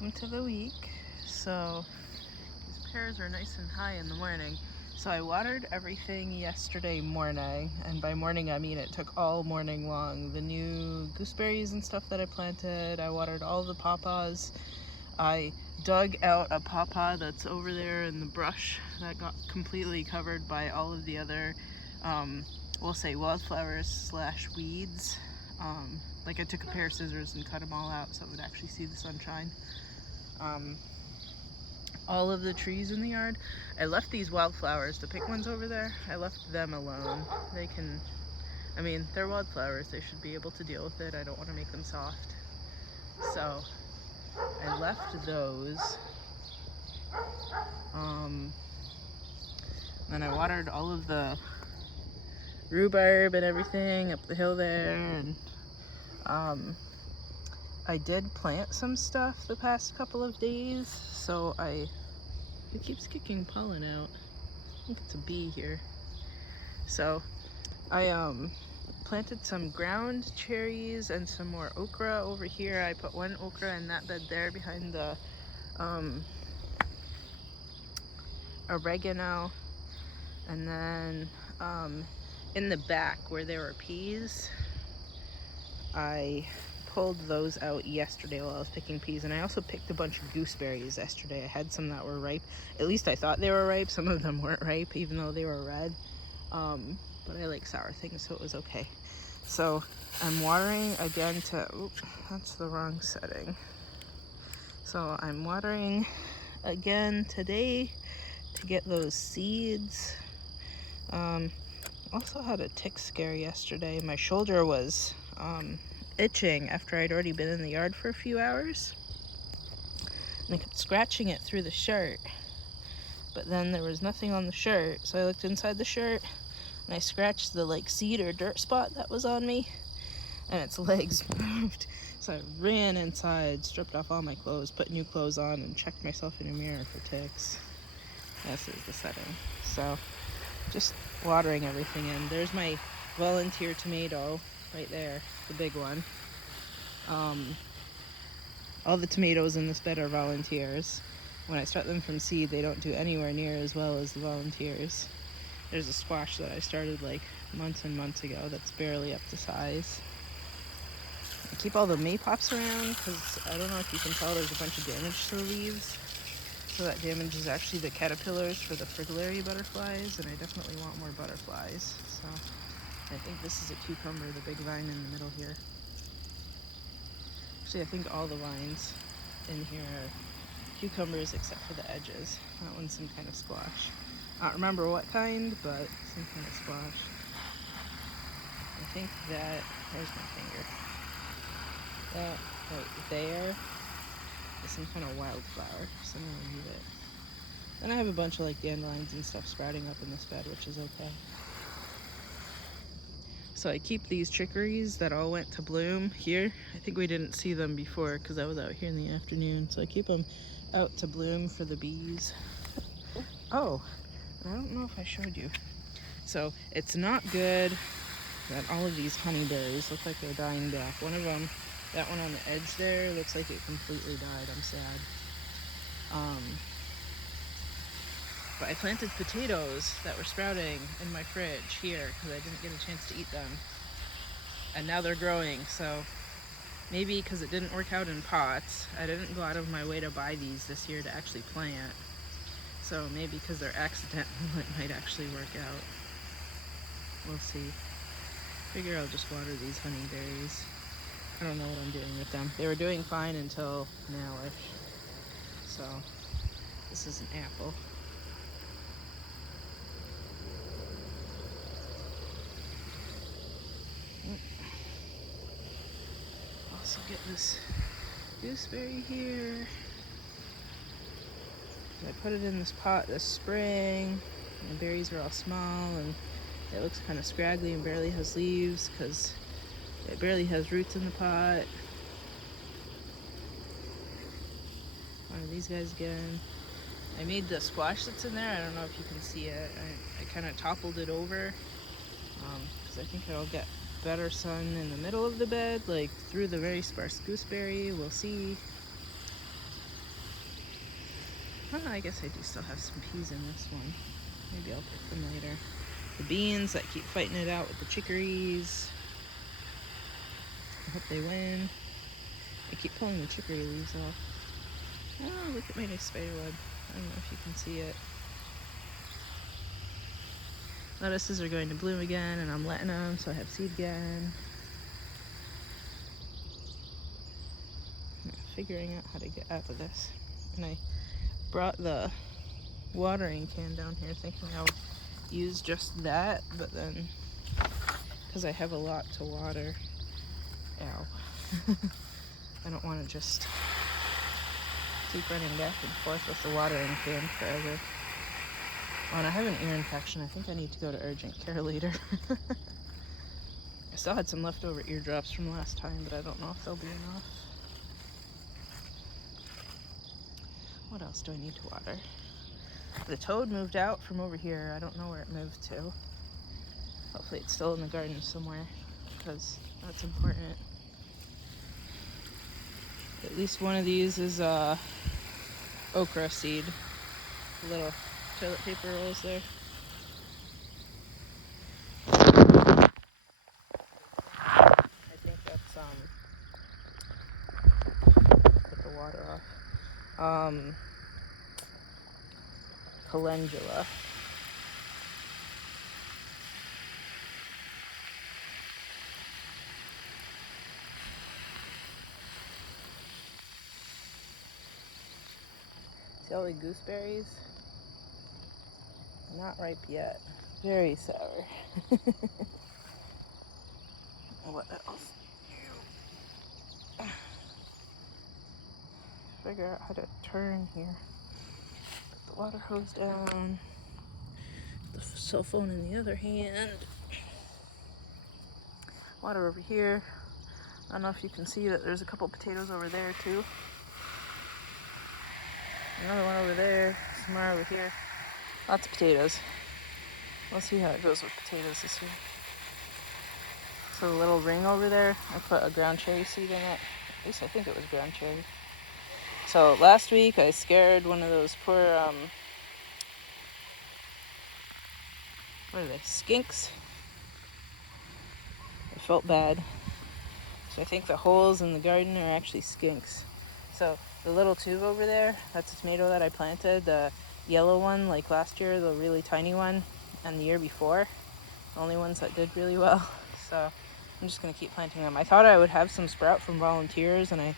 welcome to the week. So these pears are nice and high in the morning. So I watered everything yesterday morning, and by morning I mean it took all morning long. The new gooseberries and stuff that I planted, I watered all the pawpaws. I dug out a pawpaw that's over there in the brush that got completely covered by all of the other, we'll say wildflowers slash weeds. Like I took a pair of scissors and cut them all out so it would actually see the sunshine. All of the trees in the yard, I left these wildflowers, the pink ones over there, I left them alone. They can, I mean, they're wildflowers, they should be able to deal with it. I don't want to make them soft. So I left those. Then I watered all of the rhubarb and everything up the hill there, and I did plant some stuff the past couple of days, so it keeps kicking pollen out. I think it's a bee here. So I planted some ground cherries and some more okra over here. I put one okra in that bed there behind the oregano, and then in the back where there were peas, I pulled those out yesterday while I was picking peas, and I also picked a bunch of gooseberries yesterday. I had some that were ripe. At least I thought they were ripe. Some of them weren't ripe, even though they were red. But I like sour things, so it was okay. So I'm watering again to, oops, that's the wrong setting. So I'm watering again today to get those seeds. Also had a tick scare yesterday. My shoulder was itching after I'd already been in the yard for a few hours, and I kept scratching it through the shirt, but then there was nothing on the shirt, so I looked inside the shirt and I scratched the seed or dirt spot that was on me, and its legs moved. So I ran inside, stripped off all my clothes, put new clothes on, and checked myself in a mirror for ticks. This is the setting. So just watering everything in. There's my volunteer tomato right there, the big one. All the tomatoes in this bed are volunteers. When I start them from seed, they don't do anywhere near as well as the volunteers. There's a squash that I started months and months ago that's barely up to size. I keep all the maypops around because I don't know if you can tell, there's a bunch of damage to the leaves. So that damage is actually the caterpillars for the frigillary butterflies, and I definitely want more butterflies. So I think this is a cucumber, the big vine in the middle here. Actually, I think all the vines in here are cucumbers except for the edges. That one's some kind of squash. I don't remember what kind, but some kind of squash. I think that, there's my finger. That right there is some kind of wildflower. So I'm gonna leave it. Then I have a bunch of dandelions and stuff sprouting up in this bed, which is okay. So I keep these chicories that all went to bloom here. I think we didn't see them before because I was out here in the afternoon. So I keep them out to bloom for the bees. Oh, I don't know if I showed you. So it's not good that all of these honeyberries look like they're dying back. One of them, that one on the edge there, looks like it completely died. I'm sad. But I planted potatoes that were sprouting in my fridge here because I didn't get a chance to eat them. And now they're growing, so maybe because it didn't work out in pots, I didn't go out of my way to buy these this year to actually plant. So maybe because they're accidental, it might actually work out. We'll see. Figure I'll just water these honeyberries. I don't know what I'm doing with them. They were doing fine until now-ish. So this is an apple. Also get this gooseberry here. I put it in this pot this spring, and the berries are all small, and it looks kind of scraggly and barely has leaves because it barely has roots in the pot. One of these guys again. I made the squash that's in there. I don't know if you can see it. I kind of toppled it over because I think it'll get better sun in the middle of the bed, through the very sparse gooseberry. We'll see. Oh, I guess I do still have some peas in this one. Maybe I'll pick them later. The beans that keep fighting it out with the chicories. I hope they win. I keep pulling the chicory leaves off. Oh, look at my new spider web. I don't know if you can see it. Lettuces are going to bloom again, and I'm letting them, so I have seed again. I'm figuring out how to get out of this. And I brought the watering can down here thinking I would use just that, but then because I have a lot to water, ow, I don't want to just keep running back and forth with the watering can forever. Oh, and I have an ear infection. I think I need to go to urgent care later. I still had some leftover eardrops from last time, but I don't know if they'll be enough. What else do I need to water? The toad moved out from over here. I don't know where it moved to. Hopefully it's still in the garden somewhere, because that's important. At least one of these is okra seed. Little toilet paper rolls there. I think that's put the water off. Calendula. See all the gooseberries? Not ripe yet. Very sour. What else? Figure out how to turn here. Put the water hose down. The cell phone in the other hand. Water over here. I don't know if you can see that there's a couple potatoes over there too. Another one over there. Some more over here. Lots of potatoes. We'll see how it goes with potatoes this year. So the little ring over there, I put a ground cherry seed in it. At least I think it was ground cherry. So last week I scared one of those poor, what are they, skinks? I felt bad. So I think the holes in the garden are actually skinks. So the little tube over there, that's a tomato that I planted. The yellow one, like last year, the really tiny one, and the year before. The only ones that did really well. So I'm just going to keep planting them. I thought I would have some sprout from volunteers, and I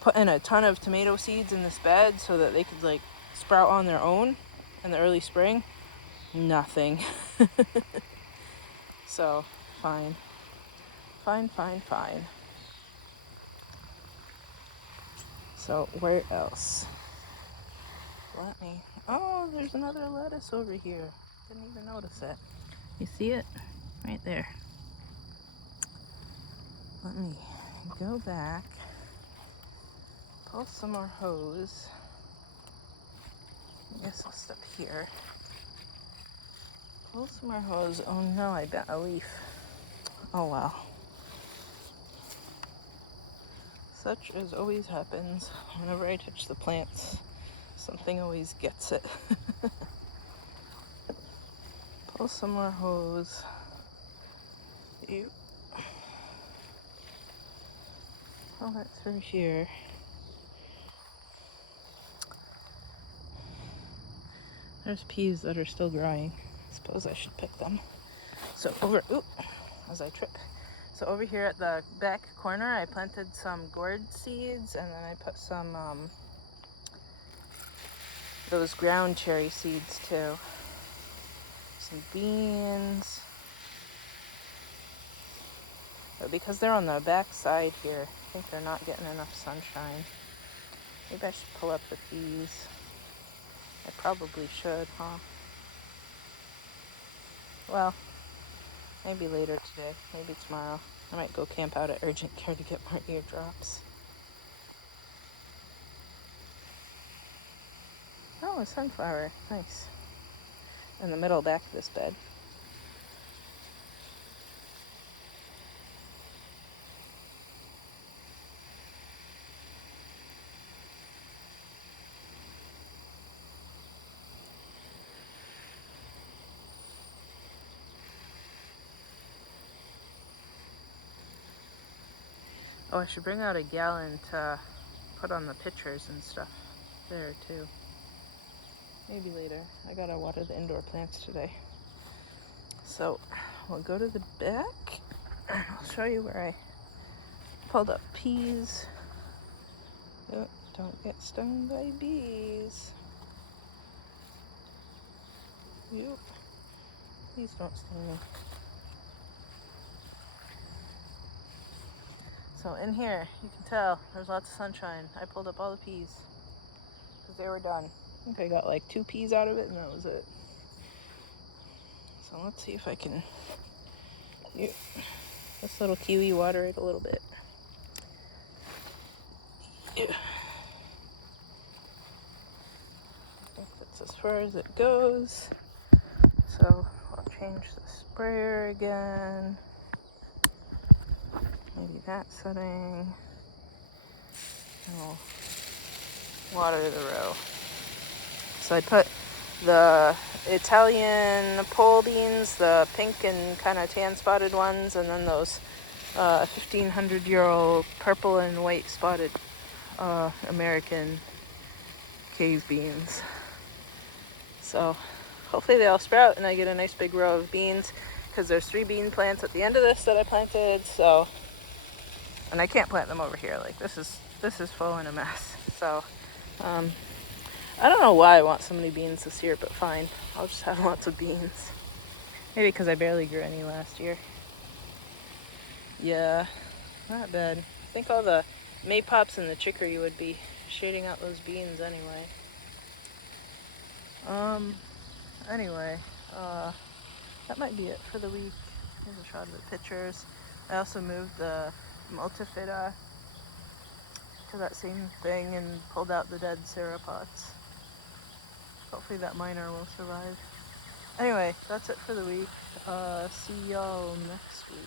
put in a ton of tomato seeds in this bed so that they could like sprout on their own in the early spring. Nothing. So fine. Fine. So where else? Oh, there's another lettuce over here. Didn't even notice it. You see it? Right there. Let me go back, pull some more hose. I guess I'll step here. Pull some more hose. Oh no, I bent a leaf. Oh well. Such as always happens whenever I touch the plants. Something always gets it. Pull some more hose. Pull that through here. There's peas that are still growing. I suppose I should pick them. So as I trip. So over here at the back corner, I planted some gourd seeds, and then I put some those ground cherry seeds too. Some beans. But because they're on the back side here, I think they're not getting enough sunshine. Maybe I should pull up the peas. I probably should, huh? Well, maybe later today, maybe tomorrow. I might go camp out at urgent care to get more eardrops. Oh, a sunflower. Nice. In the middle back of this bed. Oh, I should bring out a gallon to put on the pitchers and stuff there too. Maybe later. I gotta water the indoor plants today. So we'll go to the back and I'll show you where I pulled up peas. Oh, don't get stung by bees. Yep. Please don't sting me. So in here, you can tell there's lots of sunshine. I pulled up all the peas because they were done. I think I got like 2 peas out of it and that was it. So let's see if I can this little kiwi water it a little bit. Yeah. I think that's as far as it goes. So I'll change the sprayer again. Maybe that setting. And we'll water the row. So I put the Italian pole beans, the pink and kind of tan spotted ones, and then those 1,500-year-old purple and white spotted American cave beans. So hopefully they all sprout and I get a nice big row of beans, because there's 3 bean plants at the end of this that I planted. So, and I can't plant them over here. Like this is full and a mess. So I don't know why I want so many beans this year, but fine. I'll just have lots of beans. Maybe because I barely grew any last year. Yeah, not bad. I think all the maypops and the chicory would be shading out those beans anyway. Anyway, that might be it for the week. Here's a shot of the pictures. I also moved the multifida to that same thing and pulled out the dead sauropods. Hopefully that miner will survive. Anyway, that's it for the week. See y'all next week.